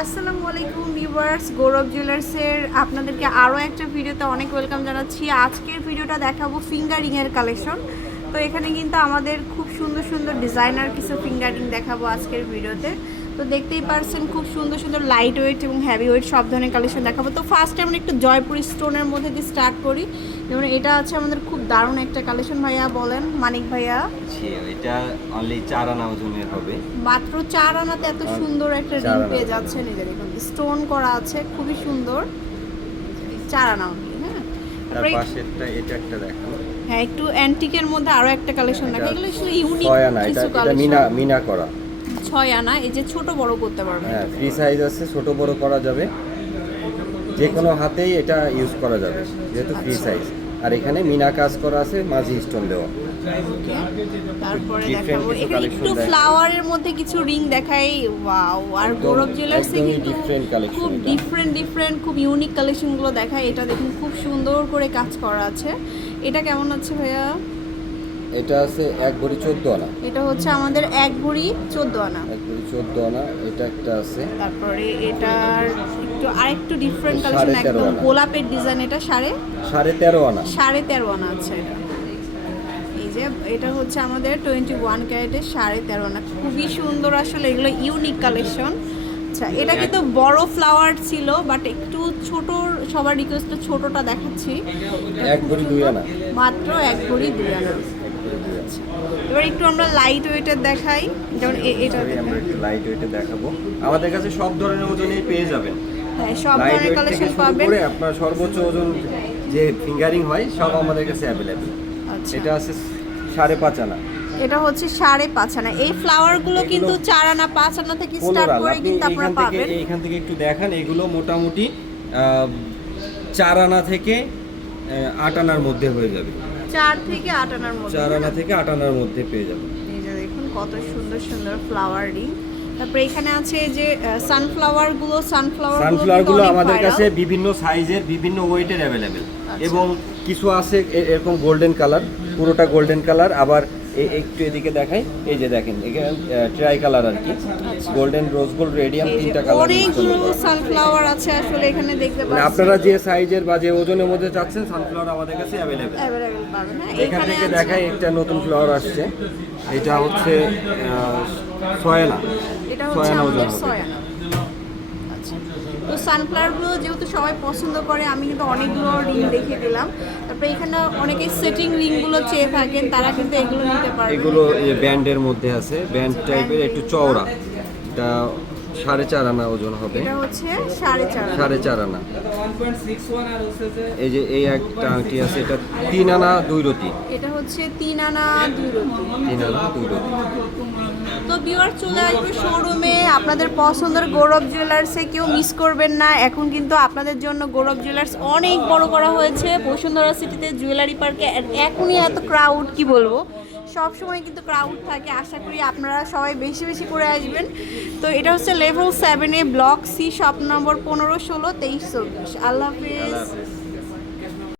আসসালামু আলাইকুম ভিউয়ার্স, গৌরব জুয়েলার্সের আপনাদেরকে আরও একটা ভিডিওতে অনেক ওয়েলকাম জানাচ্ছি। আজকের ভিডিওটা দেখাবো ফিঙ্গারিংয়ের কালেকশন। তো এখানে কিন্তু আমাদের খুব সুন্দর সুন্দর ডিজাইনার কিছু ফিঙ্গারিং দেখাবো আজকের ভিডিওতে। তো দেখতেই পারছেন খুব সুন্দর সুন্দর লাইট ওয়েট এবং হ্যাভি ওয়েট সব ধরনের কালেকশন দেখাবো। তো ফার্স্টে আমরা একটু জয়পুর স্টোনের মধ্যে দিয়ে স্টার্ট করি। যেমন এটা আছে আমাদের খুব দারুণ একটা কালেকশন ভাইয়া বলেন মানিক ভাইয়া। এটা অনলি চার আনা ওজনের হবে। মাত্র চার আনাতে এত সুন্দর একটা রিং পেয়ে যাচ্ছে নিজে দেখুন স্টোন করা আছে খুবই সুন্দর। চার আনা হ্যাঁ? তার তারপরে পাশেরটা এটা একটা দেখো। হ্যাঁ একটু অ্যান্টিকের মধ্যে আরও একটা কালেকশন দেখা এগুলো আসলে ইউনিক ছয় আনা এটা কিছু এটা মিনা মিনা করা। ছয় আনা এই যে ছোট বড় করতে পারবেন। হ্যাঁ ফ্রি সাইজ আছে ছোট বড় করা যাবে। যে কোনো হাতেই এটা ইউজ করা যাবে যেহেতু ফ্রি আচ্ছা। সাইজ আর এখানে মিনা কাজ করা আছে মাঝি স্টোন দেওয়া। তারপরে দেখাবো। এখানে একটু। ফ্লাওয়ারের মধ্যে কিছু রিং দেখাই ওয়াও আর গৌরব জুয়েলার্সে একদমই কিন্তু খুব ডিফারেন্ট ডিফারেন্ট খুব ইউনিক কালেকশনগুলো দেখায়। এটা দেখুন খুব সুন্দর করে কাজ করা আছে। এটা কেমন আছে ভাইয়া? এটা আছে এক ভরি চোদ্দ আনা। এটা হচ্ছে আমাদের এক ভরি চোদ্দ আনা। এক ভরি চোদ্দ আনা এটা একটা আছে। তারপরে এটার একটু আরেকটু ডিফারেন্ট কালেকশন একদম গোলাপের ডিজাইন এটা সাড়ে সাড়ে তেরো আনা। সাড়ে তেরো আনা আছে। এটা এই যে এটা হচ্ছে আমাদের টোয়েন্টি ওয়ান ক্যারেটের সাড়ে তেরো আনা। খুবই সুন্দর আসলে এগুলো ইউনিক কালেকশন আচ্ছা এটা কিন্তু বড় ফ্লাওয়ার ছিল বাট একটু ছোট সবার রিকোয়েস্টে ছোটটা দেখাচ্ছি। এক ভরি দুই। আনা। মাত্র এক ভরি দুই আনা। এবার একটু আমরা লাইট ওয়েটের দেখাই। যেমন এটা আমরা একটু লাইট ওয়েটে দেখাবো। আমাদের কাছে সব ধরনের ওজনেই পেয়ে যাবেন। হ্যাঁ সব ধরনের কালেকশন পাবেন। আপনার সর্বোচ্চ ওজন যে ফিঙ্গারিং হয় সব আমাদের কাছে অ্যাভেলেবেল আচ্ছা। এটা আছে সাড়ে পাঁচ আনা। এটা হচ্ছে সাড়ে পাঁচ আনা। এই ফ্লাওয়ারগুলো কিন্তু চার আনা পাঁচ আনা থেকে স্টার্ট করে কিন্তু আপনারা পাবেন। এইখান থেকে একটু দেখান। এগুলো মোটামুটি চার আনা থেকে আট আনার মধ্যে হয়ে যাবে। চার থেকে আট আনার মধ্যে। চার আনা থেকে আট আনার মধ্যে পেয়ে যাবেন। এই যে দেখুন কত সুন্দর সুন্দর ফ্লাওয়ার রিং তারপরে এখানে আছে যে সানফ্লাওয়ারগুলো সানফ্লাওয়ার সানফ্লাওয়ারগুলো আমাদের কাছে বিভিন্ন সাইজের বিভিন্ন ওয়েটের অ্যাভেলেবেল আচ্ছা। এবং কিছু আছে এরকম গোল্ডেন কালার পুরোটা গোল্ডেন কালার আবার একটু এদিকে দেখাই। এই যে দেখেন এখানে ট্রাই কালার আর কি। গোল্ডেন রোজ গোল্ড রেডিয়াম তিনটা কালার অনেকগুলো সানফ্লাওয়ার আছে আসলে এখানে দেখতে মানে পাচ্ছেন আপনারা যে সাইজের বা যে ওজনের মধ্যে চাচ্ছেন সানফ্লাওয়ার আমাদের কাছে পাবেন হ্যাঁ এখান থেকে দেখাই একটা নতুন ফ্লাওয়ার আসছে। এটা হচ্ছে সয়না এটা হচ্ছে আমাদের আনা আচ্ছা। তো সানফ্লাওয়ারগুলো যেহেতু সবাই পছন্দ করে আমি কিন্তু অনেকগুলো রিং দেখিয়ে দিলাম। তারপরে এখানে অনেকে সেটিং রিংগুলো চেয়ে থাকেন, তারা কিন্তু এগুলো নিতে পারবেন এগুলো ব্যান্ডের মধ্যে আছে ব্যান্ড টাইপের একটু চওড়া। এটা সাড়ে চার আনা ওজন হবে। এটা হচ্ছে সাড়ে চার আনা। সাড়ে চার আনা। এই যে এই একটা আংটি আছে এটা তিন আনা দুই রতি এটা হচ্ছে তিন আনা দুই রতি তিন আনা দুই রতি তো বিওয়ার চলে আসবে শোরুমে আপনাদের পছন্দের গৌরব জুয়েলার্সে কেউ মিস করবেন না। এখন কিন্তু আপনাদের জন্য গৌরব জুয়েলার্স অনেক বড় করা হয়েছে। বসুন্ধরা সিটিতে জুয়েলারি পার্কে এখনই এত ক্রাউড কি বলব? সব সময় কিন্তু ক্রাউড থাকে, আশা করি আপনারা সবাই বেশি বেশি করে আসবেন। তো এটা হচ্ছে লেভেল সেভেনে ব্লক সি শপ নম্বর পনেরো, ষোলো, তেইশ, চব্বিশ। আল্লাহ হাফিজ।